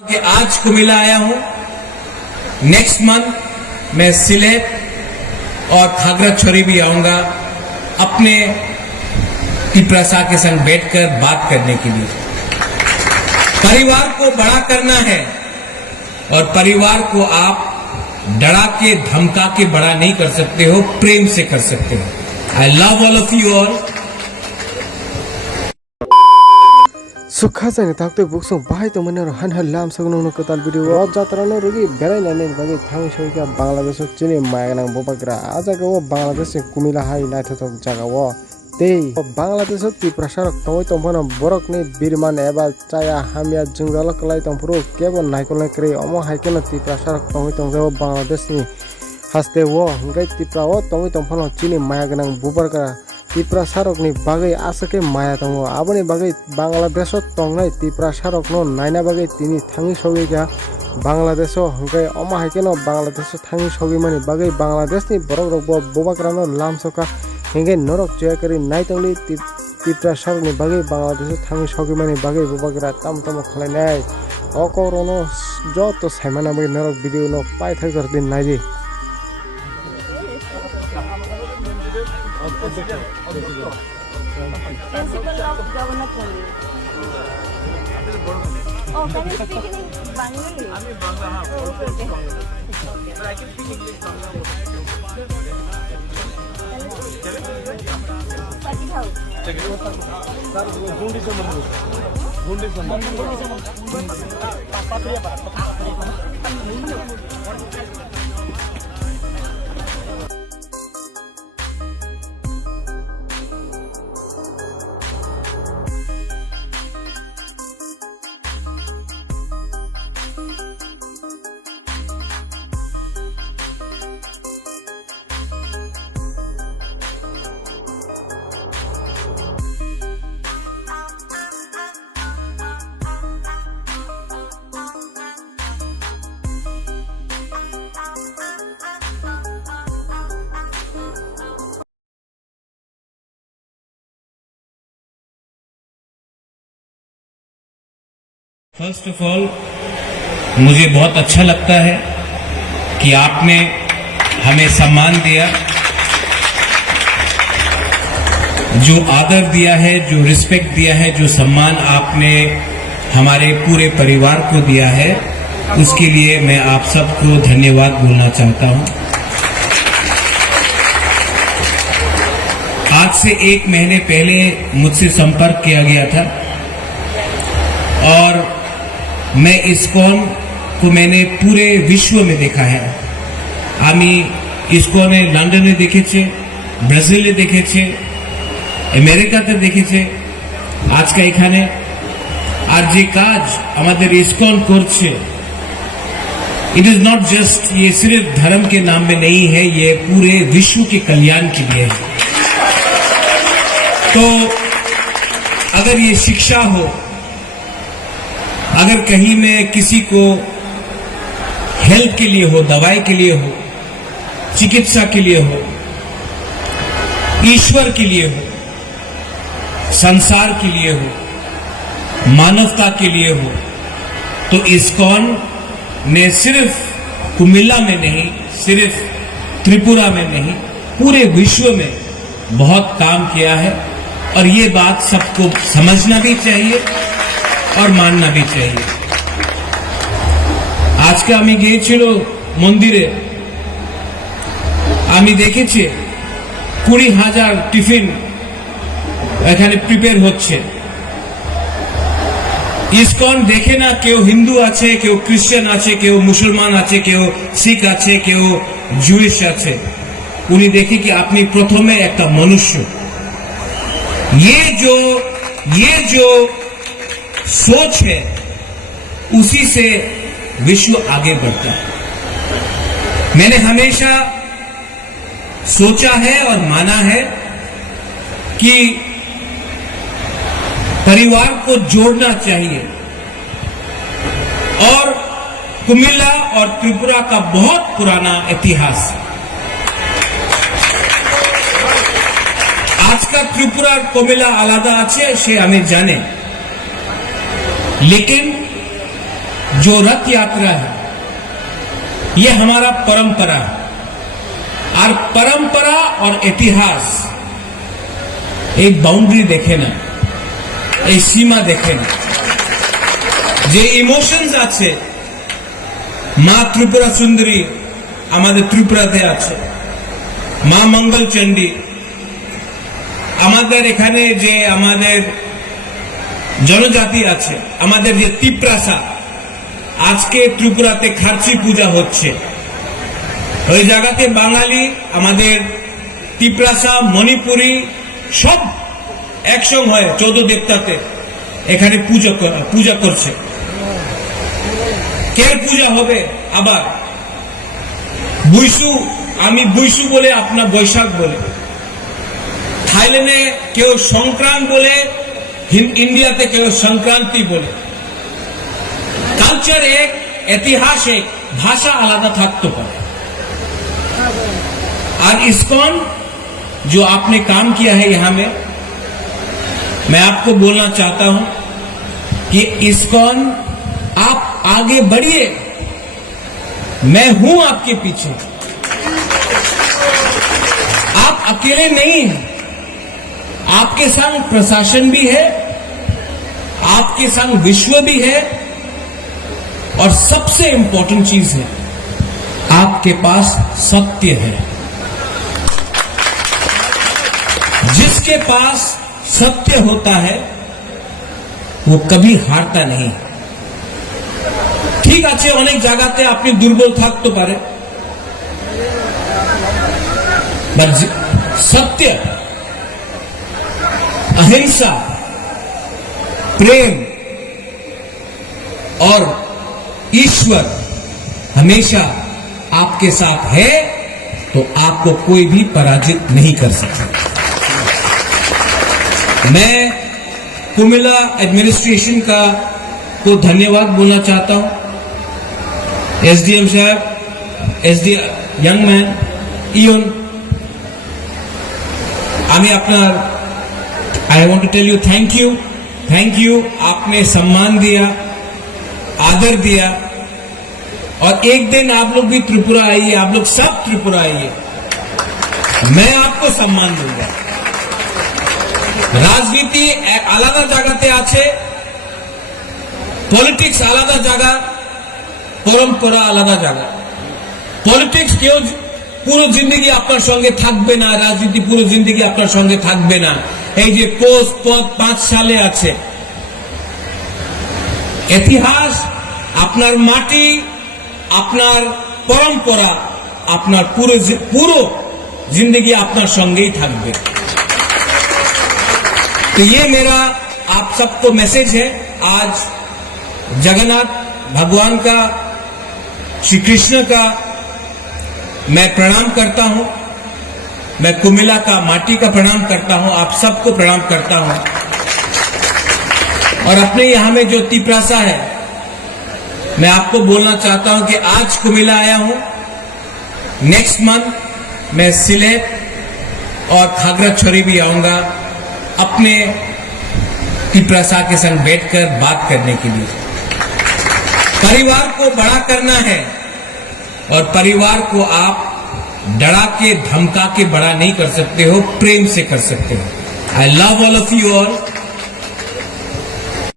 कि आज कुमिल्ला आया हूं। नेक्स्ट मंथ मैं सिलेट और खागड़ाछड़ी भी आऊंगा अपने तिपरासा के संग बैठकर बात करने के लिए। परिवार को बड़ा करना है और परिवार को आप डरा के धमका के बड़ा नहीं कर सकते हो, प्रेम से कर सकते हो। I love all of you all. सुखा जाने ताकते बुक्सों बाहर तो मने हन हन लाम सगनों को ताल वीडियो और जातरा नो रुगी बेराई नाने बागे थांग शोई का बांग्लादेश चिने मायगना बोपाग्रा आजा का वो बांग्लादेश कुमिल्ला हाई नाथे तो जागा वो ते बांग्लादेश तिपरासा तोय तो बना बरक ने बिरमान एबा चाया हामिया जुंगाल कलाई तो पुरो केबो नाइकोल करे अमो हाइकेन तिपरासा तोय तो वो बांग्लादेश नि हस्ते वो गई तिपरा वो तोय तो फनो चिने मायगना बोपाग्रा तिपरासा नि बागै आसके माया दङ आबनि बागै बांग्लादेश तंगनाय तिपरासा नो नायना बागै तिनी थांगि सगैगा बांग्लादेश हंगाय अमा हाइकेन बांग्लादेश थांगि सगैमानि बागै बांग्लादेशनि बरक रक बोबाग्रानो लामसका हेंगे नरक जयकरि नायतंगनि तिपरासा नि बागै बांग्लादेश थांगि सगैमानि बागै बोबाग्रा तम खलायनाय अकरनो जत सायमाना बागै नरक भिडियो नो पाइ थागजर दिन नायदि Principal of Governor Poli. Oh, can you speak in Bengali? I'm in Bangla. Oh, okay. But I can speak English. Check it out. Check it out. Sir, Gundi se manu. Gundi se manu. First of all मुझे बहुत अच्छा लगता है कि आपने हमें सम्मान दिया, जो आदर दिया है, जो रिस्पेक्ट दिया है, जो सम्मान आपने हमारे पूरे परिवार को दिया है, उसके लिए मैं आप सबको धन्यवाद बोलना चाहता हूं। आज से 1 महीने पहले मुझसे संपर्क किया गया था और मैं इस्कॉन को मैंने पूरे विश्व में देखा है। आमी इस्कॉने लंडने देखेছে, ব্রাজিলে দেখেছে, আমেরিকাতে দেখেছে, আজকে এখানে। আর যে কাজ আমাদের इस्कॉन করছে, इट इज नॉट जस्ट ये सिर्फ धर्म के नाम में नहीं है, ये पूरे विश्व के कल्याण के लिए है। तो अगर ये शिक्षा हो, अगर कहीं में किसी को हेल्थ के लिए हो, दवाई के लिए हो, चिकित्सा के लिए हो, ईश्वर के लिए हो, संसार के लिए हो, मानवता के लिए हो, तो इस्कॉन ने सिर्फ कुमिल्ला में नहीं, सिर्फ त्रिपुरा में नहीं, पूरे विश्व में बहुत काम किया है। और ये बात सबको समझना भी चाहिए और मानना भी चाहिए। আজকে আমি গিয়েছিল মন্দিরে, আমি দেখেছি 20,000 টিফিন এখানে প্রিপেয়ার হচ্ছে। ইসকন দেখে না কেউ হিন্দু আছে, কেউ খ্রিস্টান আছে, কেউ মুসলমান আছে, কেউ শিখ আছে, কেউ জুইশ আছে। উনি দেখে কি আপনি প্রথমে একটা মনুষ্য। ये जो सोच है, उसी से विश्व आगे बढ़ता है। मैंने हमेशा सोचा है और माना है कि परिवार को जोड़ना चाहिए और कुमिल्ला और त्रिपुरा का बहुत पुराना इतिहास। আজকাল ত্রিপুরার কুমিল্লা আলাদা আছে, সে আমি জানি, लेकिन जो रथ यात्रा है ये हमारा परंपरा है। और परंपरा और इतिहास एक बाउंड्री देखे ना, एक सीमा देखे ना। যে ইমোশনস আছে মা ত্রিপুরা সুন্দরী আমাদের ত্রিপুরাতে আছে, মা মঙ্গল চণ্ডী আমাদের এখানে, যে আমাদের জনজাতি আছে, আমাদের যে তিপ্রাসা, আজকে ত্রিপুরাতে খার্চি পূজা হচ্ছে। ওই জায়গাতে বাঙালি, আমাদের তিপ্রাসা, মণিপুরি সব একসঙ্গে হয়ে 14 দেবতাতে এখানে পূজা করছে। কে পূজা হবে আবার বুইসু, আমি বুইসু বলে, আপনার বৈশাখ বলে, থাইল্যান্ডে কেউ সংক্রান্ত বলে, ইন্ডিয়াতে কেউ সংক্রান্তি বলে। কালচার এক, ইতিহাস এক, ভাষা আলাদা থাকতে পারে। और इस्कॉन जो आपने काम किया है यहां में, मैं आपको बोलना चाहता हूं कि इस्कॉन आप आगे बढ़िए, मैं हूं आपके पीछे। आप अकेले नहीं हैं, आपके संग प्रशासन भी है, आपके संग विश्व भी है, और सबसे इंपॉर्टेंट चीज है आपके पास सत्य है। जिसके पास सत्य होता है वो कभी हारता नहीं। ঠিক আছে, অনেক জায়গাতে আপনি দুর্বল থাকতে পারে, सत्य, अहिंसा, प्रेम और ईश्वर हमेशा आपके साथ है, तो आपको कोई भी पराजित नहीं कर सकता। मैं कुमिला एडमिनिस्ट्रेशन का को धन्यवाद बोलना चाहता हूं। एसडीएम साहब, एसडीएम यंग मैन, इवन আমি আপনার, I want to tell you thank you. आपने सम्मान दिया, आदर दिया, और एक दिन आप लोग भी त्रिपुरा आइए, आप लोग सब त्रिपुरा आइए, मैं आपको सम्मान दूंगा। রাজনীতি আলাদা জায়গাতে আছে, পলিটিক্স আলাদা জায়গা, পরম্পরা আলাদা জায়গা। পলিটিক্স কেউ পুরো জিন্দগি আপনার সঙ্গে থাকবে না, রাজনীতি পুরো জিন্দগি আপনার সঙ্গে থাকবে না। এই যে পোস্ট পদ 5 সালে আছে, ইতিহাস, আপনার মাটি, আপনার পরম্পরা, আপনার পুরো जिंदगी আপনার সঙ্গেই থাকবে। तो ये मेरा आप सबको मैसेज है। आज जगन्नाथ भगवान का, श्री कृष्ण का मैं प्रणाम करता हूं, मैं कुमिला का माटी का प्रणाम करता हूं, आप सबको प्रणाम करता हूं। और अपने यहां में जो तिप्रासा है, मैं आपको बोलना चाहता हूं कि आज कुमिला आया हूं, नेक्स्ट मंथ मैं सिलेट और खागराछोरी भी आऊंगा अपने तिप्रासा के संग बैठकर बात करने के लिए। परिवार को बड़ा करना है, और परिवार को आप डरा के, धमका के बड़ा नहीं कर सकते हो, प्रेम से कर सकते हो। I love all of you all.